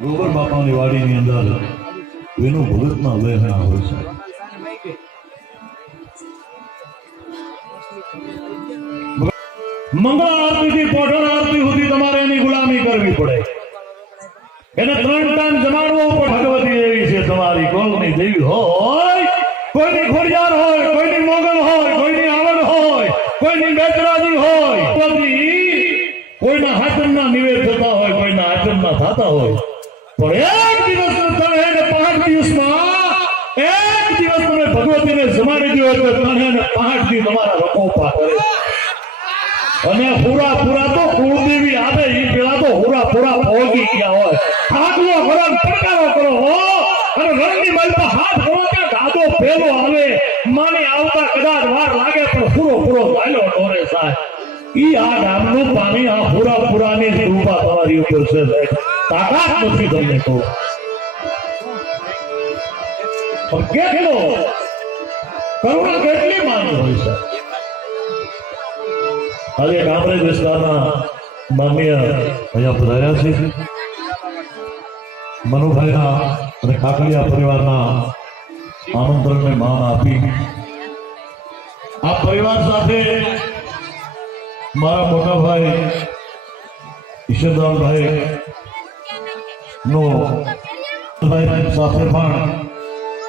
ગોબર બાપાની વાડીની અંદર વેણુ ભગતના લહેણા હોય છે. મંગળ આરતીથી પોઢણ આરતી સુધી તમારે એની ગુલામી કરવી પડે. એને 3 ટાઈમ જમાડવો પડે. ભગવતી એવી છે તમારી કોલની દેવી હોય, કોઈની ખોડિયાર હોય, કોઈની મોગલ હોય, કોઈની આવડ હોય, કોઈની બેચરાજી હોય, કોઈના હાચમના નિવેદ થતા હોય, કોઈના આચમના થતા હોય, પણ એક દિવસ તમે એને 5 દિવસમાં એક દિવસ તમે ભગવતીને જમાડી દો એટલે તમે એને 5 દી તમારા રખોપા કરે. અને પૂરા તો કુળદેવી આવે એ પેલા તો પૂરા ભોગી ગયા હોય. આગલો કરો, ટકારો કરો અને રણની માલમાં હાથ કરો કે ગાદો પેલો આવે માને આવતા કદાચ વાર લાગે પણ પૂરો ચાલ્યો ઢોરે સાહેબ. ઈ આ ગામનું પાણી આ પૂરાની કૃપા તમારી ઉપર છે. તાકાત નથી તમને કહું. કેટલો કરુણા કેટલી માંગ હોય છે. આજે કામરેજ વિસ્તારના માનનીય અહીંયા પધાર્યા છે. મનુભાઈના અને કાકડિયા પરિવારના આમંત્રણને માન આપી આ પરિવાર સાથે મારા મોટા ભાઈ ઈશ્વરદાનભાઈ નો સાથે પણ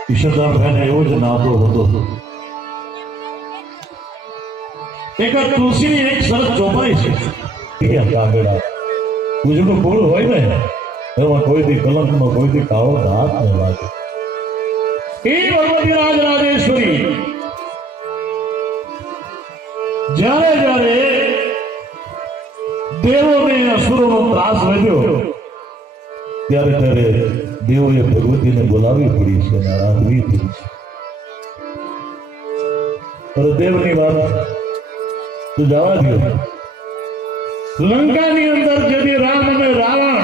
ઈશ્વરદાનભાઈને એવો જ નાતો હતો. એક તુલસીની એક સરસ ચોપાઈ છે. કાગડા પૂજનું ફૂલ હોય ને એમાં કોઈથી કલંકનો કોઈથી કાળો હાથ ન લાગે. એ ભગવતી રાજરાજેશ્વરી જ્યારે દેવોને અસુરોનો ત્રાસ વધ્યો ત્યારે દેવોએ ભગવતીને બોલાવવી પડી છે અને આરાધવી પડી છે. પણ દેવની વાત તો જવા દો. લંકાની અંદર જેથી રામ અને રાવણ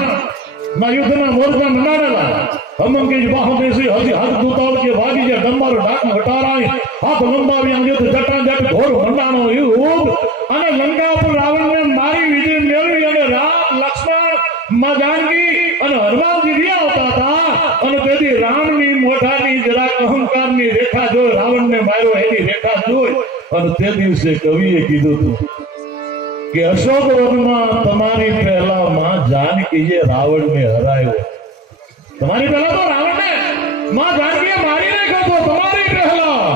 ના યુદ્ધના મોરચા મંડાડેલા હમંકેજ બાહુદેશી હજી હાથ દૂતાળ કે વાગી જે ડંબર ડાક હટારાય હાથ લંબાવી અંગે તો જટાજટ ઘોર મંડાણો યુદ્ધ અને લંકા પર રાવણને મારી વિજય મેળવી અને રામ લક્ષ્મણ માં જાનકી અને હનુમાનજી રહ્યા આવતા હતા. અને તેથી રામની મોઢાની જરાક અહંકારની રેખા જોઈ રાવણને માર્યો એની રેખા જોઈ અને તે દિવસે કવિએ કીધું હતું કે અશોક વનમાં તમારી પહેલા માં જાનકીએ રાવણને હરાયો. તમારી પહેલા તો રાવણને માં જાનકીએ મારી નાખ્યો તો તમારી પહેલા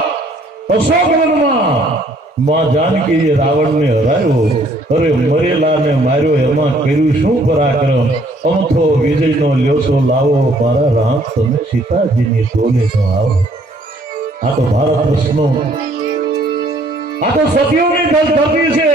અશોક વનમાં માં જાનકીએ રાવણને હરાયો. અરે મરેલાને માર્યો એમાં કર્યું શું પરાક્રમ. અમથો વિજયનો લ્યોસો લાવો મારા રામ તમે સીતાજીની ટોલે નો આવો. આ તો ભારત વર્ષનો આ તો સદીઓની ધરતી છે.